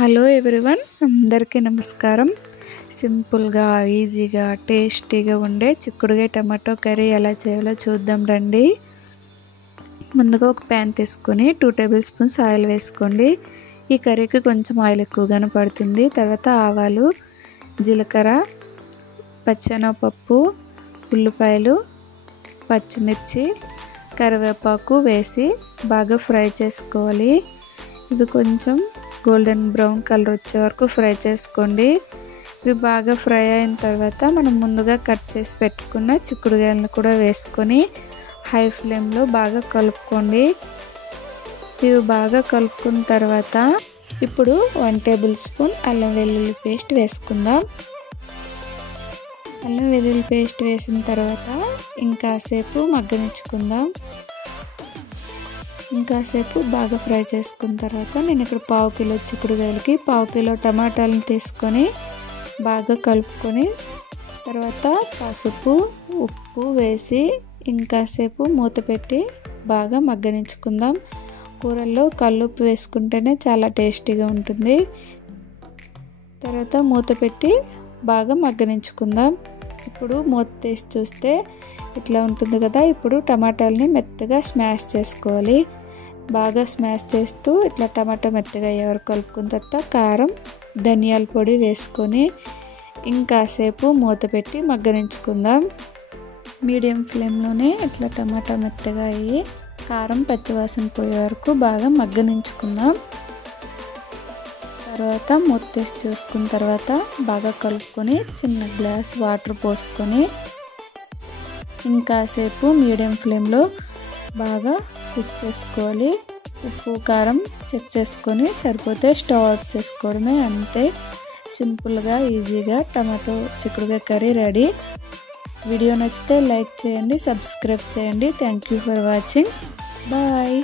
Hello everyone, అందరికీ నమస్కారం. సింపుల్గా ఈజీగా టేస్టీగా ఉండే చిక్కుడుకాయ టమాటో కర్రీ ఎలా చేయాలో చూద్దాం రండి. ముందుగా ఒక ప్యాన్ తీసుకొని 2 టేబుల్ స్పూన్స్ ఆయిల్ వేసుకోండి. ఈ కర్రీకి కొంచెం ఆయిల్ ఎక్కువగానే పడుతుంది. తర్వాత ఆవాలు, జీలకర్ర, పచ్చెనగపప్పు, ఉల్లిపాయలు, పచ్చిమిర్చి, కరివేపాకు వేసి బాగా ఫ్రై చేసుకోవాలి. ఇవి కొంచెం గోల్డెన్ బ్రౌన్ కలర్ వచ్చే వరకు ఫ్రై చేసుకోండి. ఇవి బాగా ఫ్రై అయిన తర్వాత మనం ముందుగా కట్ చేసి పెట్టుకున్న చిక్కుడుకాయలను కూడా వేసుకొని హై ఫ్లేమ్లో బాగా కలుపుకోండి. ఇవి బాగా కలుపుకున్న తర్వాత ఇప్పుడు 1 టేబుల్ స్పూన్ అల్లం వెల్లుల్లి పేస్ట్ వేసుకుందాం. అల్లం వెల్లుల్లి పేస్ట్ వేసిన తర్వాత ఇంకాసేపు మగ్గనిచ్చుకుందాం. ఇంకాసేపు బాగా ఫ్రై చేసుకున్న తర్వాత నేను ఇక్కడ 1/2 కిలో చిక్కుడుకాయలకి 1/2 కిలో టమాటాలను తీసుకొని బాగా కలుపుకొని తర్వాత పసుపు, ఉప్పు వేసి ఇంకాసేపు మూత పెట్టి బాగా మగ్గనించుకుందాం. కూరల్లో కల్లుప్పు వేసుకుంటేనే చాలా టేస్టీగా ఉంటుంది. తర్వాత మూత పెట్టి బాగా మగ్గనించుకుందాం. ఇప్పుడు మూత తీసి చూస్తే ఇట్లా ఉంటుంది కదా. ఇప్పుడు టమాటాలని మెత్తగా స్మాష్ చేసుకోవాలి. బాగా స్మాష్ చేస్తూ ఇట్లా టమాటా మెత్తగా అయ్యే వరకు కలుపుకున్న తర్వాత కారం, ధనియాల పొడి వేసుకొని ఇంకాసేపు మూత పెట్టి మగ్గనించుకుందాం. మీడియం ఫ్లేమ్లోనే ఇట్లా టమాటా మెత్తగా అయ్యి కారం పచ్చివాసన పోయే వరకు బాగా మగ్గనించుకుందాం. తర్వాత మూత తీసి చూసుకున్న తర్వాత బాగా కలుపుకొని చిన్న గ్లాస్ వాటర్ పోసుకొని ఇంకాసేపు మీడియం ఫ్లేమ్లో బాగా కుక్ చేసుకోవాలి. ఉప్పు కారం చెక్ చేసుకొని సరిపోతే స్టవ్ ఆఫ్ చేసుకోవడమే. అంతే, సింపుల్గా ఈజీగా టమాటో చిక్కుడుకాయ కర్రీ రెడీ. వీడియో నచ్చితే లైక్ చేయండి, సబ్స్క్రైబ్ చేయండి. Thank you for watching. Bye.